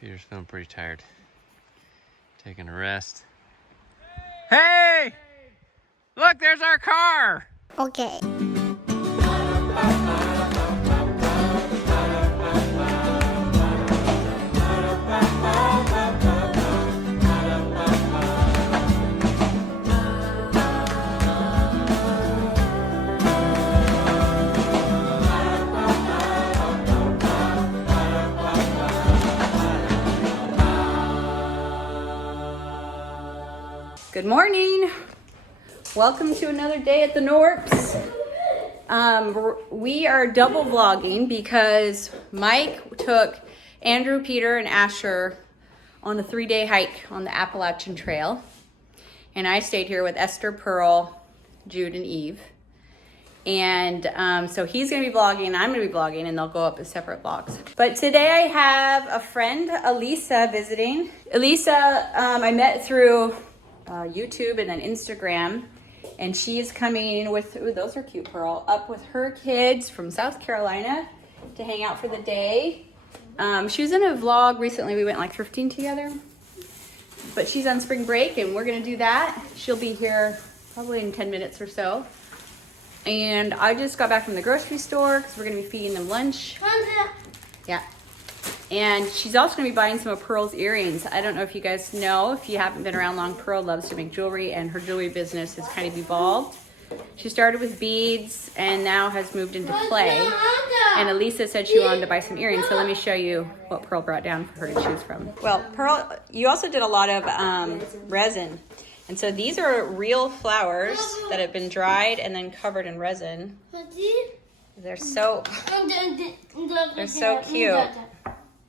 Peter's feeling pretty tired. Taking a rest. Hey! Look, there's our car! Okay. Good morning. Welcome to another day at the Knorps. We are double vlogging because Mike took Andrew, Peter, and Asher on a 3-day hike on the Appalachian Trail. And I stayed here with Esther, Pearl, Jude, and Eve. And so he's going to be vlogging, and I'm going to be vlogging, and they'll go up as separate vlogs. But today I have a friend, Elisa, visiting. Elisa, I met through YouTube and then Instagram, and she is coming with, ooh, those are cute, Pearl, up with her kids from South Carolina to hang out for the day. She was in a vlog recently. We went like thrifting together, but she's on spring break and we're gonna do that. She'll be here probably in 10 minutes or so. And I just got back from the grocery store because we're gonna be feeding them lunch. Yeah. And she's also going to be buying some of Pearl's earrings. I don't know if you guys know, if you haven't been around long, Pearl loves to make jewelry, and her jewelry business has kind of evolved. She started with beads and now has moved into clay. And Elisa said she wanted to buy some earrings, so let me show you what Pearl brought down for her to choose from. Well, Pearl, you also did a lot of resin. And so these are real flowers that have been dried and then covered in resin. They're so cute.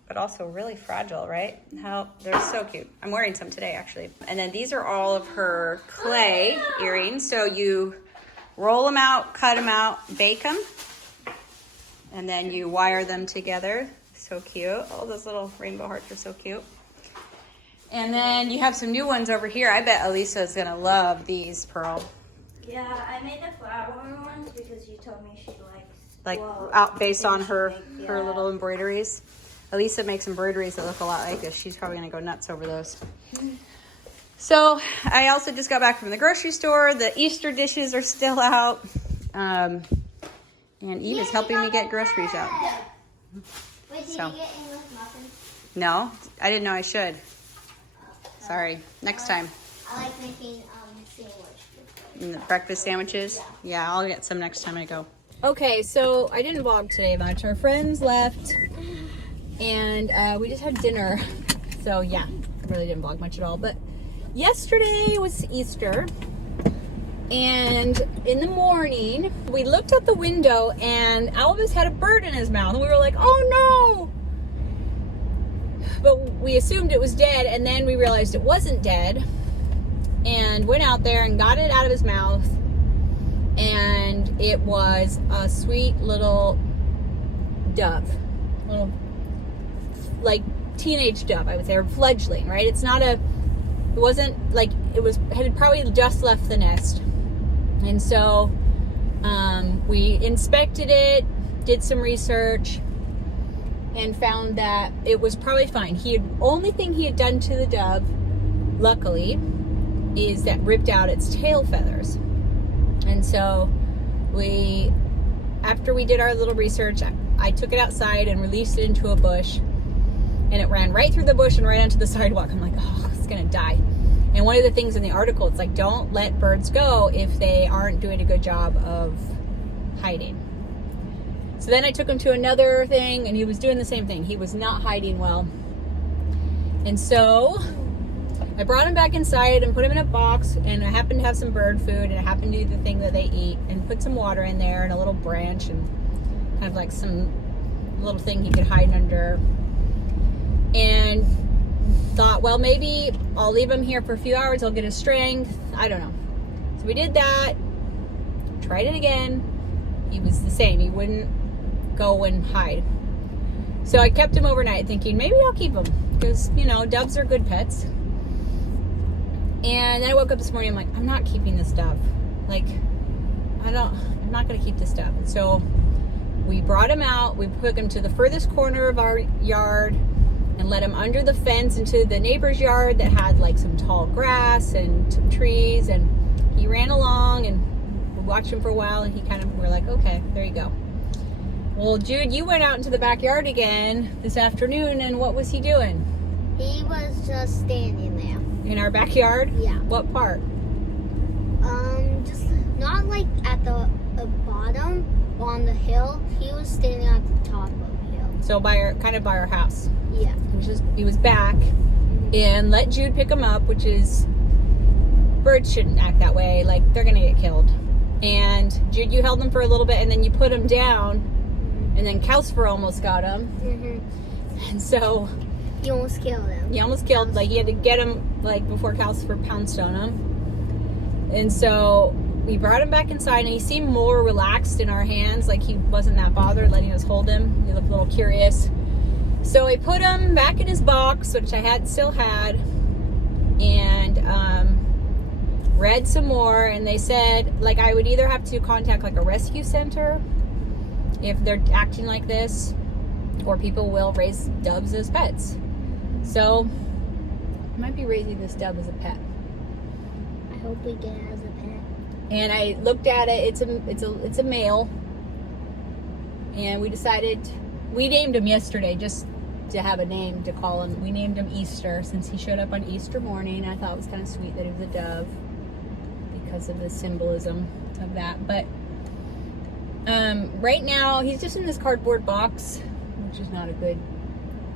But also really fragile, right? How they're so cute. I'm wearing some today, actually. And then these are all of her clay earrings. So you roll them out, cut them out, bake them, and then you wire them together. So cute. All those little rainbow hearts are so cute. And then you have some new ones over here. I bet Elisa is gonna love these, Pearl. Yeah, I made the flower ones because you told me she likes. Like out based on her little embroideries. Elisa makes embroideries that look a lot like this. She's probably gonna go nuts over those. So I also just got back from the grocery store. The Easter dishes are still out. And Eve is helping me get groceries out. Wait, did you get English muffins? No, I didn't know I should. Sorry, next time. I like making sandwiches. Breakfast sandwiches? Yeah, I'll get some next time I go. Okay, so I didn't vlog today much. Our friends left. And we just had dinner. So yeah, really didn't vlog much at all. But yesterday was Easter. And in the morning, we looked out the window and Elvis had a bird in his mouth. And we were like, oh no! But we assumed it was dead. And then we realized it wasn't dead. And went out there and got it out of his mouth. And it was a sweet little dove. Little like teenage dove, I would say, or fledgling, right? It wasn't like, had probably just left the nest. And so we inspected it, did some research, and found that it was probably fine. Only thing he had done to the dove, luckily, is that ripped out its tail feathers. And so after we did our little research, I took it outside and released it into a bush. And it ran right through the bush and right onto the sidewalk. I'm like, oh, it's gonna die. And one of the things in the article, it's like, don't let birds go if they aren't doing a good job of hiding. So then I took him to another thing and he was doing the same thing. He was not hiding well. And so I brought him back inside and put him in a box, and I happened to have some bird food, and I happened to do the thing that they eat, and put some water in there and a little branch and kind of like some little thing he could hide under. And thought, well, maybe I'll leave him here for a few hours. I'll get his strength. I don't know. So we did that. Tried it again. He was the same. He wouldn't go and hide. So I kept him overnight thinking, maybe I'll keep him. Because, doves are good pets. And then I woke up this morning. I'm like, I'm not keeping this dove. Like, I'm not going to keep this dove. So we brought him out. We took him to the furthest corner of our yard. and let him under the fence into the neighbor's yard that had like some tall grass and some trees, and he ran along, and we watched him for a while, and we're like, okay, there you go. Well, Jude, you went out into the backyard again this afternoon, and what was he doing? He was just standing there. In our backyard? Yeah. What part? Just not like at the bottom on the hill. He was standing at the top of the hill. So by our house. Yeah. He was back, and let Jude pick him up, which is, birds shouldn't act that way. Like, they're gonna get killed. And Jude, you held him for a little bit, and then you put him down, and then Calcifer almost got him. And so You almost killed him. he almost killed, like, he had to get him, like, before Calcifer pounced on him. And so we brought him back inside, and he seemed more relaxed in our hands, like he wasn't that bothered letting us hold him. He looked a little curious. So I put him back in his box, which I still had, and read some more, and they said, like, I would either have to contact, like, a rescue center if they're acting like this, or people will raise doves as pets. So I might be raising this dove as a pet. I hope we get it as a pet. And I looked at it. It's a male, and we named him yesterday just to have a name to call him. We named him Easter since he showed up on Easter morning. I thought it was kind of sweet that he was a dove because of the symbolism of that. But right now he's just in this cardboard box, which is not a good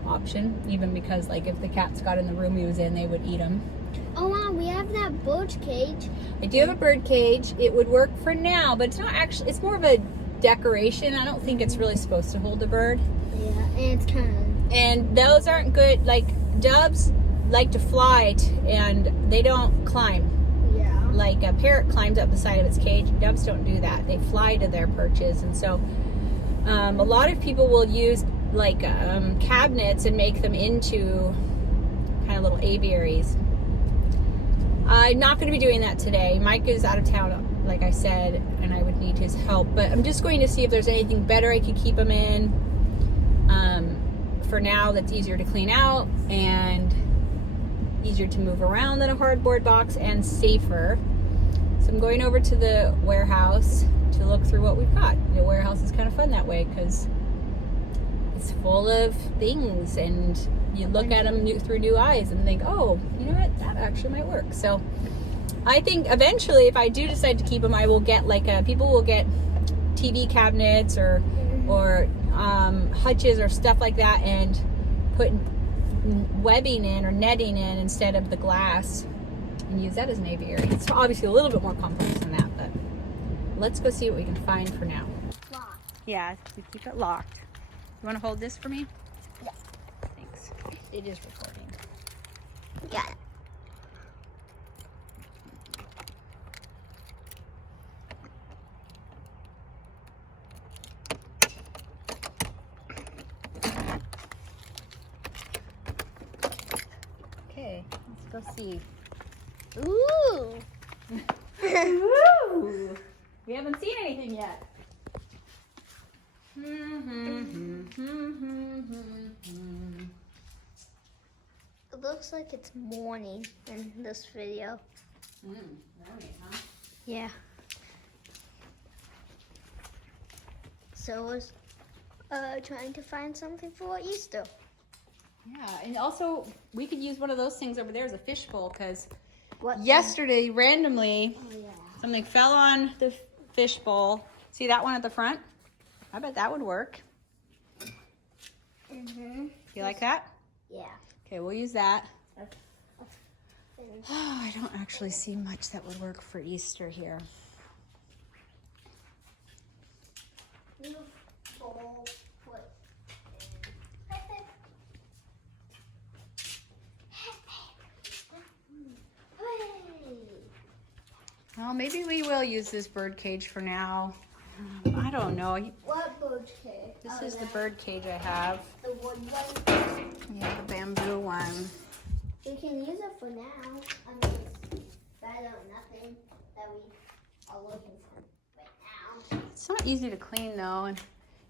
option, even because, like, if the cats got in the room he was in, they would eat him. Oh wow, we have that bird cage. I do have a bird cage. It would work for now, but it's not actually, it's more of a decoration. I don't think it's really supposed to hold a bird. Yeah, and it's kind of... And those aren't good. Like, doves like to fly, and they don't climb. Yeah. Like a parrot climbs up the side of its cage. Doves don't do that. They fly to their perches. And so a lot of people will use, like, cabinets and make them into kind of little aviaries. I'm not going to be doing that today. Mike is out of town, like I said, and I would need his help. But I'm just going to see if there's anything better I could keep him in for now that's easier to clean out and easier to move around than a hardboard box, and safer. So I'm going over to the warehouse to look through what we've got. The warehouse is kind of fun that way because it's full of things, and you look at them through new eyes and think, oh, you know what, that actually might work. So I think eventually, if I do decide to keep them, I will get, like, people will get TV cabinets or hutches or stuff like that, and put webbing in or netting in instead of the glass, and use that as an aviary. It's obviously a little bit more complex than that, but let's go see what we can find for now. Locked. Yeah, we keep it locked. You want to hold this for me? Yeah. Thanks. It is recording. Got it. Okay, let's go see. Ooh. Woo! We haven't seen anything yet. It looks like it's morning in this video. Morning, huh? Yeah. So I was trying to find something for Easter. Yeah, and also we could use one of those things over there as a fishbowl, because What? yesterday randomly Oh, yeah. something fell on the fishbowl. See that one at the front? I bet that would work. Mhm. You like that? Yeah. Okay, we'll use that. Finished. Oh, I don't actually see much that would work for Easter here. New bowl put Well, maybe we will use this bird cage for now. I don't know. What bird cage? This is the bird cage I have. The wood one. Yeah, the bamboo one. We can use it for now. I mean, it's better than nothing that we are looking for right now. It's not easy to clean though, and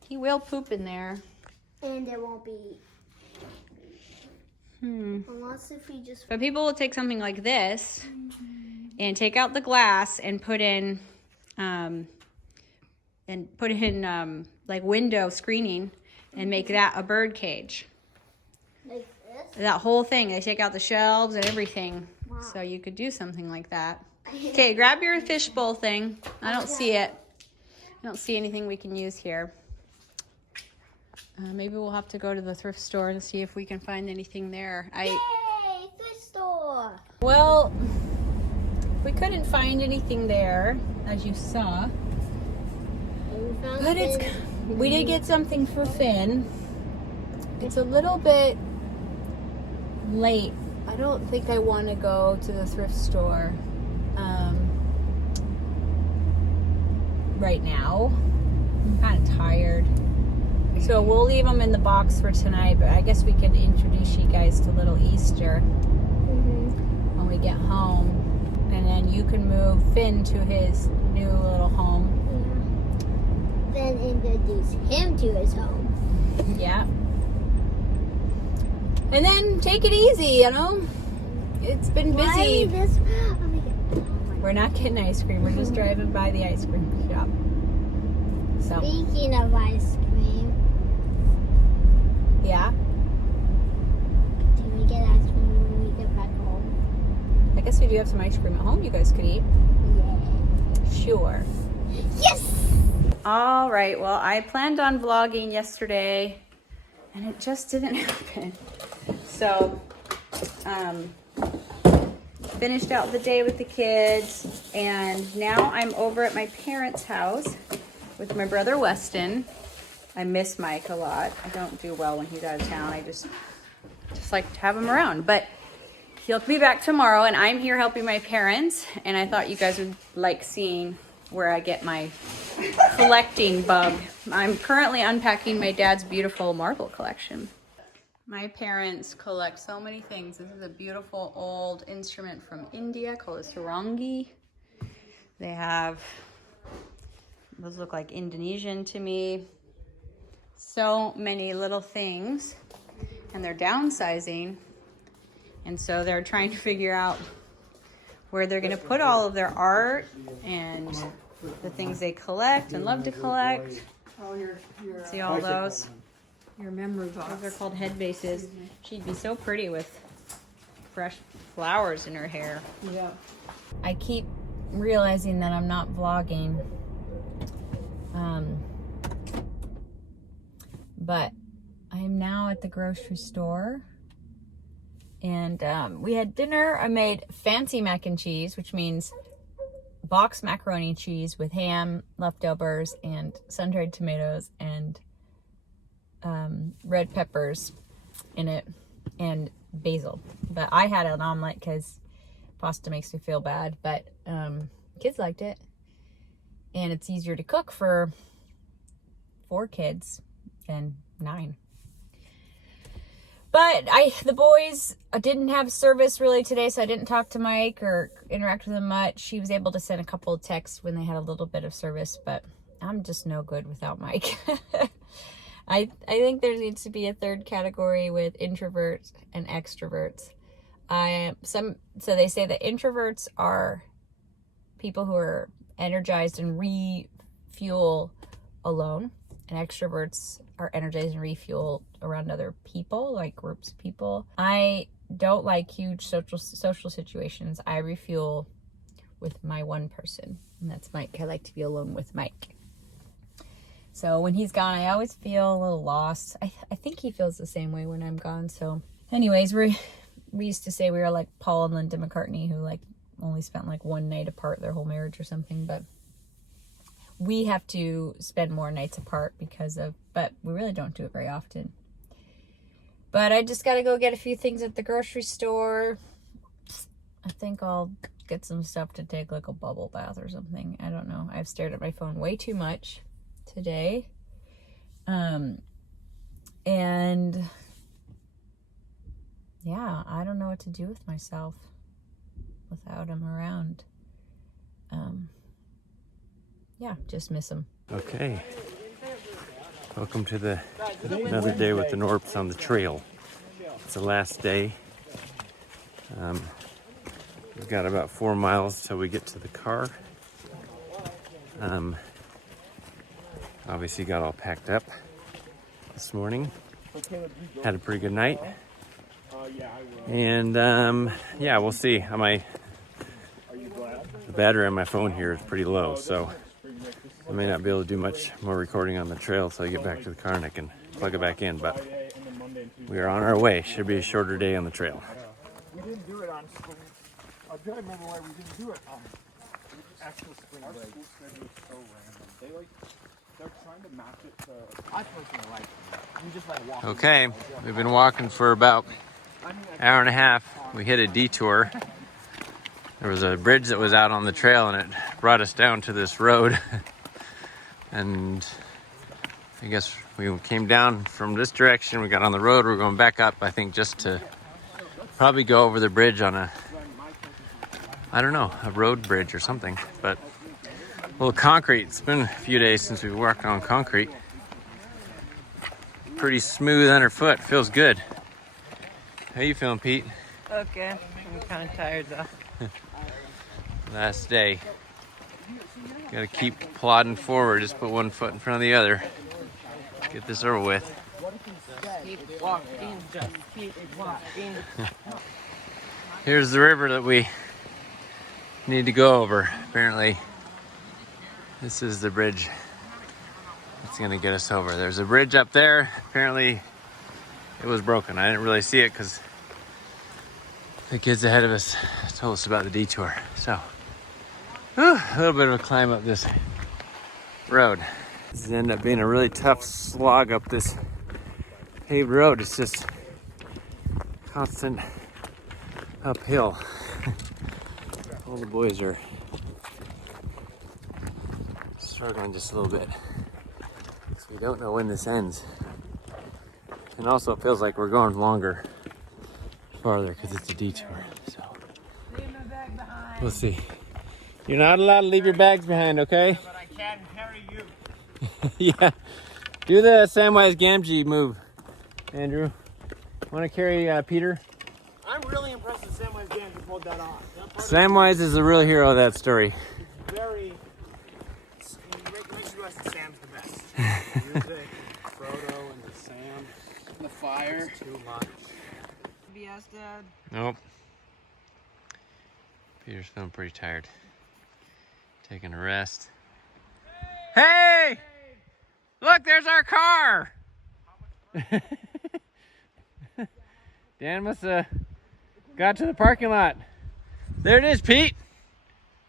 he will poop in there. And there won't be Unless if we just... But people will take something like this and take out the glass and put in, like window screening and make that a bird cage. Like this? That whole thing. They take out the shelves and everything. Wow. So you could do something like that. Okay, grab your fishbowl thing. I don't see it. I don't see anything we can use here. Maybe we'll have to go to the thrift store and see if we can find anything there. Yay! Thrift store! Well, we couldn't find anything there, as you saw. But we did get something for Finn. It's a little bit late. I don't think I want to go to the thrift store right now. I'm kind of tired. So we'll leave them in the box for tonight, but I guess we could introduce you guys to Little Easter when we get home. And then you can move Finn to his new little home. Yeah. Then introduce him to his home. Yeah. And then take it easy, you know? It's been busy. We're not getting ice cream. We're just driving by the ice cream shop. So. Speaking of ice cream. Yeah. Can we get ice cream when we get back home? I guess we do have some ice cream at home you guys could eat. Yeah. Sure. Yes! All right. Well, I planned on vlogging yesterday and it just didn't happen. So, finished out the day with the kids, and now I'm over at my parents' house with my brother Weston. I miss Mike a lot. I don't do well when he's out of town. I just like to have him around, but he'll be back tomorrow, and I'm here helping my parents, and I thought you guys would like seeing where I get my collecting bug. I'm currently unpacking my dad's beautiful marble collection. My parents collect so many things. This is a beautiful old instrument from India called a sarangi. They have, those look like Indonesian to me. So many little things, and they're downsizing. And so they're trying to figure out where they're gonna put all of their art and the things they collect and love to collect. See all those? Your memory box. Those are called head bases. She'd be so pretty with fresh flowers in her hair. Yeah. I keep realizing that I'm not vlogging. But I'm now at the grocery store. And we had dinner. I made fancy mac and cheese, which means boxed macaroni and cheese with ham, leftovers, and sun-dried tomatoes, and red peppers in it, and basil. But I had an omelet because pasta makes me feel bad, but kids liked it, and it's easier to cook for 4 kids than 9. But the boys didn't have service really today, so I didn't talk to Mike or interact with him much. He was able to send a couple of texts when they had a little bit of service, but I'm just no good without Mike. I think there needs to be a third category with introverts and extroverts. So they say that introverts are people who are energized and refuel alone, and extroverts are energized and refuel around other people, like groups of people. I don't like huge social situations. I refuel with my one person, and that's Mike. I like to be alone with Mike. So when he's gone, I always feel a little lost. I think he feels the same way when I'm gone. So anyways, we used to say we were like Paul and Linda McCartney, who like only spent like one night apart their whole marriage or something. But we have to spend more nights apart but we really don't do it very often. But I just got to go get a few things at the grocery store. I think I'll get some stuff to take like a bubble bath or something. I don't know. I've stared at my phone way too much today. And yeah, I don't know what to do with myself without him around. Yeah, just miss him. Okay. Welcome to another day with the Knorpps on the trail. It's the last day. We've got about 4 miles till we get to the car. Obviously got all packed up this morning. Had a pretty good night. And yeah, we'll see. The battery on my phone here is pretty low, so I may not be able to do much more recording on the trail until I get back to the car and I can plug it back in, but we are on our way. Should be a shorter day on the trail. We didn't do it on spring. I do remember why we didn't do it on actual spring break. Our school schedule is so random. They're trying to match it to. I personally like it. You just like walking. Okay, we've been walking for about an hour and a half. We hit a detour. There was a bridge that was out on the trail and it brought us down to this road. And I guess we came down from this direction. We got on the road. We're going back up, I think, just to probably go over the bridge on a, I don't know, a road bridge or something. But a little concrete. It's been a few days since we've walked on concrete. Pretty smooth underfoot. Feels good. How you feeling, Pete? Okay. I'm kind of tired though. Last day. Gotta keep plodding forward. Just put one foot in front of the other. Get this over with. Keep walking, just keep walking. Here's the river that we need to go over. Apparently, this is the bridge that's gonna get us over. There's a bridge up there. Apparently, it was broken. I didn't really see it because the kids ahead of us told us about the detour. So, a little bit of a climb up this road. This ended up being a really tough slog up this paved road. It's just constant uphill. All the boys are struggling just a little bit. So we don't know when this ends. And also it feels like we're going longer, farther, because it's a detour. So we'll see. You're not allowed to leave your bags behind, okay? But I can carry you. Yeah. Do the Samwise Gamgee move, Andrew. Want to carry Peter? I'm really impressed with Samwise Gamgee pulled that off. Samwise is the real hero of that story. Very. Makes you realize that Sam's the best. Music, Frodo, and the Sam, and the fire. It's too much. BS, Dad. Nope. Peter's feeling pretty tired. Taking a rest. Hey! Look, there's our car! Dan must have got to the parking lot. There it is, Pete.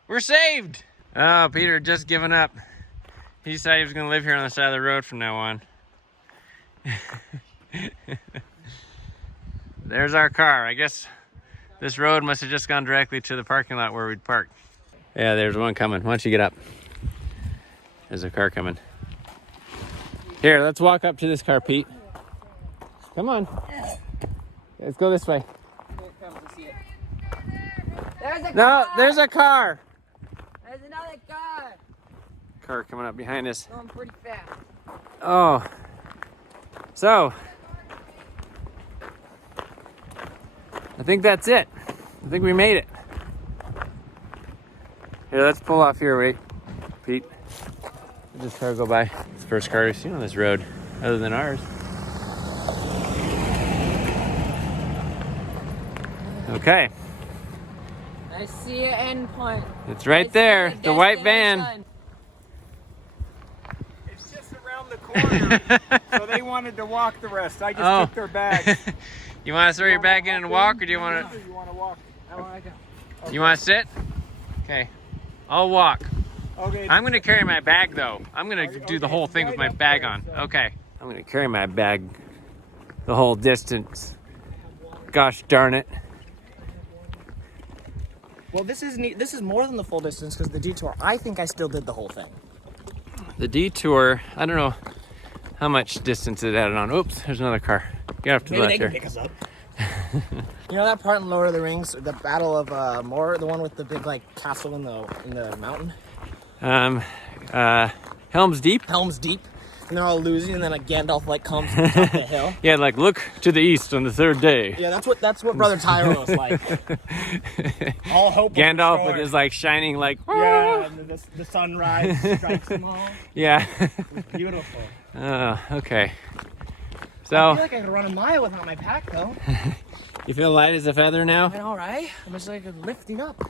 We're saved. Oh, Peter had just given up. He decided he was going to live here on the side of the road from now on. There's our car. I guess this road must have just gone directly to the parking lot where we'd parked. Yeah, there's one coming. Why don't you get up? There's a car coming. Here, let's walk up to this car, Pete. Come on. Let's go this way. There's a No, car. there's a car. There's another car. Car coming up behind us. Going pretty fast. Oh. So, I think that's it. I think we made it. Here, let's pull off here. Wait, Pete. Let this car go by. It's the first car we've seen on this road, other than ours. Okay, I see an end point. it's right there, the white van. It's just around the corner. So they wanted to walk the rest. I just took their bags. You want to throw your bag in and walk, or do you want to? You want to walk? I want to go. You want to sit? Okay, I'll walk. Okay. I'm gonna carry my bag though. I'm gonna do the whole thing with my bag on. Okay. I'm gonna carry my bag the whole distance. Gosh darn it. Well, this is more than the full distance because the detour. I think I still did the whole thing. The detour, I don't know how much distance it added on. Oops, there's another car. Get off to the Maybe left they can here. pick us up. You know that part in Lord of the Rings, the Battle of Mor, the one with the big like castle in the mountain? Helm's Deep. Helm's Deep. And they're all losing, and then a Gandalf like comes to the top of the hill. Yeah, like look to the east on the third day. Yeah, that's what Brother Tyrell was like. All hope. Gandalf restored. with his like shining like. Yeah, and the sunrise strikes them all. Yeah. It's beautiful. Okay. I So feel like I could run a mile without my pack though. you feel light as a feather now? And all right, I'm just like lifting up.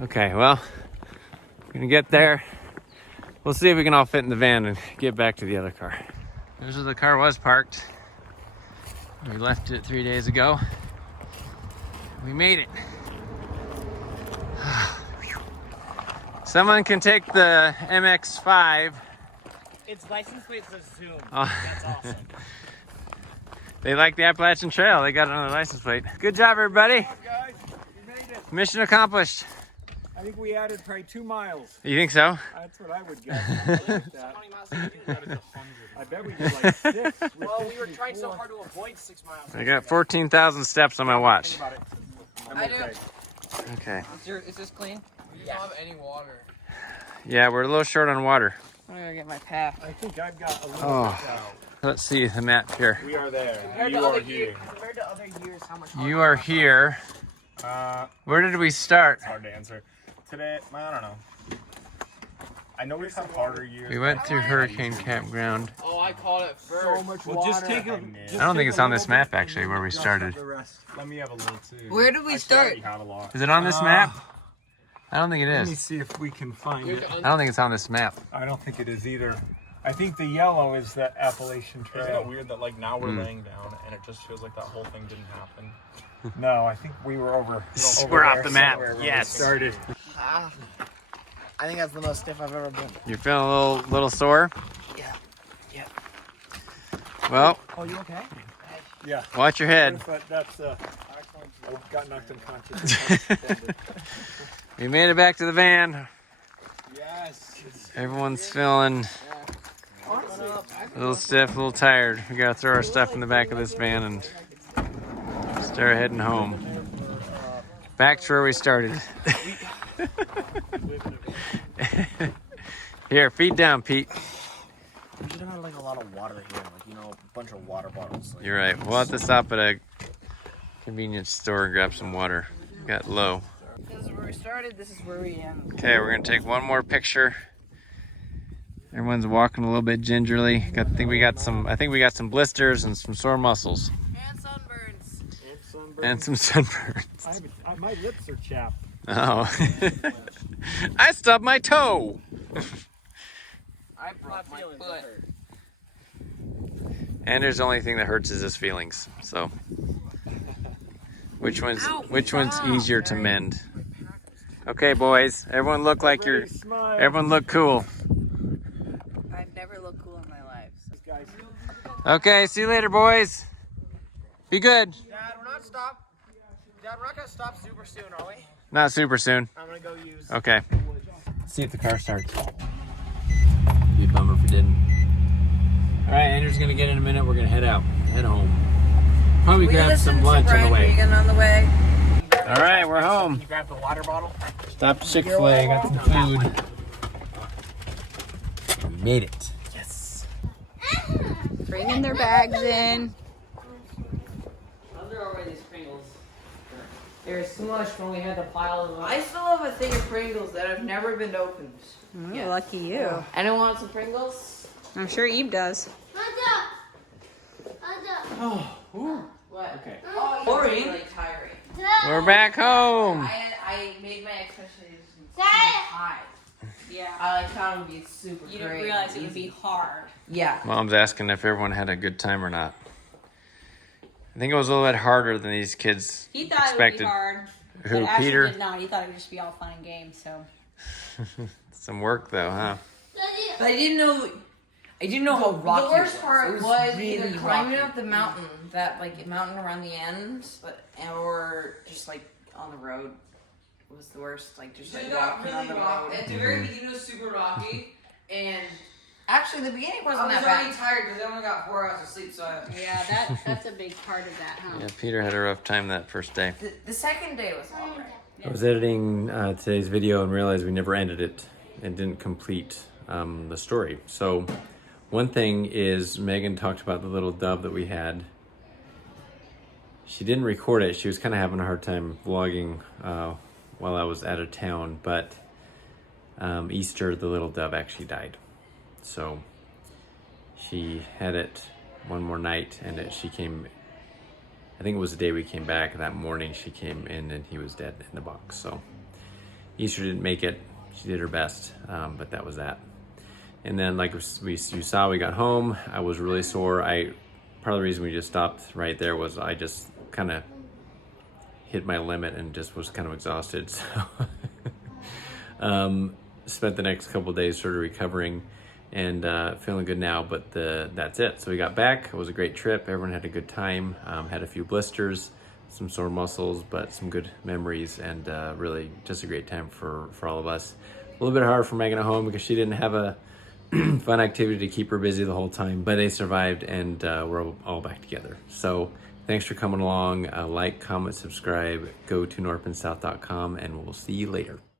Okay, well, we're gonna get there. We'll see if we can all fit in the van and get back to the other car. There's where the car was parked. We left it 3 days ago. We made it. Someone can take the MX-5. Its license plate says Zoom. Oh. That's awesome. They like the Appalachian Trail. They got it on their license plate. Good job, everybody. Guys, we made it. Mission accomplished. I think we added probably 2 miles. You think so? That's what I would guess. I bet we did like 6. Well, we were trying so hard to avoid 6 miles. I got 14,000 steps on my watch. Think about it. I'm I do. okay. Okay. Is this clean? We don't have any water. Yeah, we're a little short on water. I'm gonna get my pack. I think I've got a little Oh. bit out. Let's see the map here. We are there. Compared You to are other here. years, compared to other years, how much? You are here. Where did we start? It's hard to answer. Today, I don't know. I know we've had harder years. We went through Hurricane Campground. Oh, I called it first. So much water. Just take a, I don't think it's on this map actually where we started. Let me have a little too. Where did we start? Had a lot. Is it on this map? I don't think it Let me is. see if we can find it. I don't think it's on this map. I don't think it is either. I think the yellow is the Appalachian Trail. Isn't it weird that like now we're laying down and it just feels like that whole thing didn't happen? No, I think we were over. We're off there the map. somewhere when we Yes. started. I think that's the most stiff I've ever been. You're feeling a little sore? Yeah. Yeah. Well, Oh, you okay? Yeah. watch your head. But that's I got knocked unconscious. We made it back to the van. Yes. Everyone's feeling a little stiff, a little tired. We gotta throw our stuff in the back of this van and start heading home. Back to where we started. Here, feet down, Pete. We should have had like a lot of water here, like a bunch of water bottles. Like, You're right. We'll have to stop at a convenience store and grab some water. Got low. This is where we started. This is where we end. Okay, we're gonna take one more picture. Everyone's walking a little bit gingerly. I think we got some blisters and some sore muscles. And sunburns. And some sunburns. My lips are chapped. Oh. I stubbed my toe. I broke my foot. And there's the only thing that hurts is his feelings. So which one's easier to mend? Okay, boys. Everyone look like you're everyone look cool. I've never looked cool in my life. Okay, see you later, boys. Be good. Dad, we're not gonna stop super soon, are we? Not super soon. I'm gonna go use. Okay. See if the car starts. Be a bummer if it didn't. All right, Andrew's gonna get in a minute. We're gonna head home. Probably grab some lunch on the way. Vegan on the way. All right, we're home. Can you grab the water bottle? Stopped at Chick-fil-A, got some food. We made it. Yes. Bringing their bags in. They're smushed when we had to pile them up. I still have a thing of Pringles that have never been opened. Ooh, lucky you. Anyone want some Pringles? I'm sure Eve does. What? Okay. Oh, boring. Like tiring. We're back home. I made my expectations too high. Yeah. I thought it would be super You great. didn't realize it would be hard. Yeah. Mom's asking if everyone had a good time or not. I think it was a little bit harder than these kids He thought expected. it would be hard. Who, but Ashley Peter? did not. He thought it would just be all fun and games. So. Some work though, huh? But I didn't know how rocky. The worst part was really either climbing rocky. up the mountain, that like mountain around the end, or just like on the road was the worst. Like just like walking on the road. At the very beginning, it was super rocky, and Actually, the beginning I wasn't was that already bad. tired because I only got 4 hours of sleep. So Yeah, that's a big part of that, huh? Yeah, Peter had a rough time that first day. The second day was alright. I was editing today's video and realized we never ended it and didn't complete the story. So one thing is Megan talked about the little dove that we had. She didn't record it. She was kind of having a hard time vlogging while I was out of town, but Easter, the little dove actually died. So she had it one more night, and she came, I think it was the day we came back. That morning she came in and he was dead in the box. So Easter didn't make it. She did her best, but that was that. And then like you saw, we got home. I was really sore. Part of the reason we just stopped right there was I just kind of hit my limit and just was kind of exhausted. So spent the next couple of days sort of recovering and feeling good now, but that's it. So we got back. It was a great trip. Everyone had a good time. Had a few blisters, some sore muscles, but some good memories, and really just a great time for all of us. A little bit hard for Megan at home because she didn't have a fun activity to keep her busy the whole time, but they survived, and we're all back together. So thanks for coming along. Like, comment, subscribe, go to knorpindsouth.com, and we'll see you later.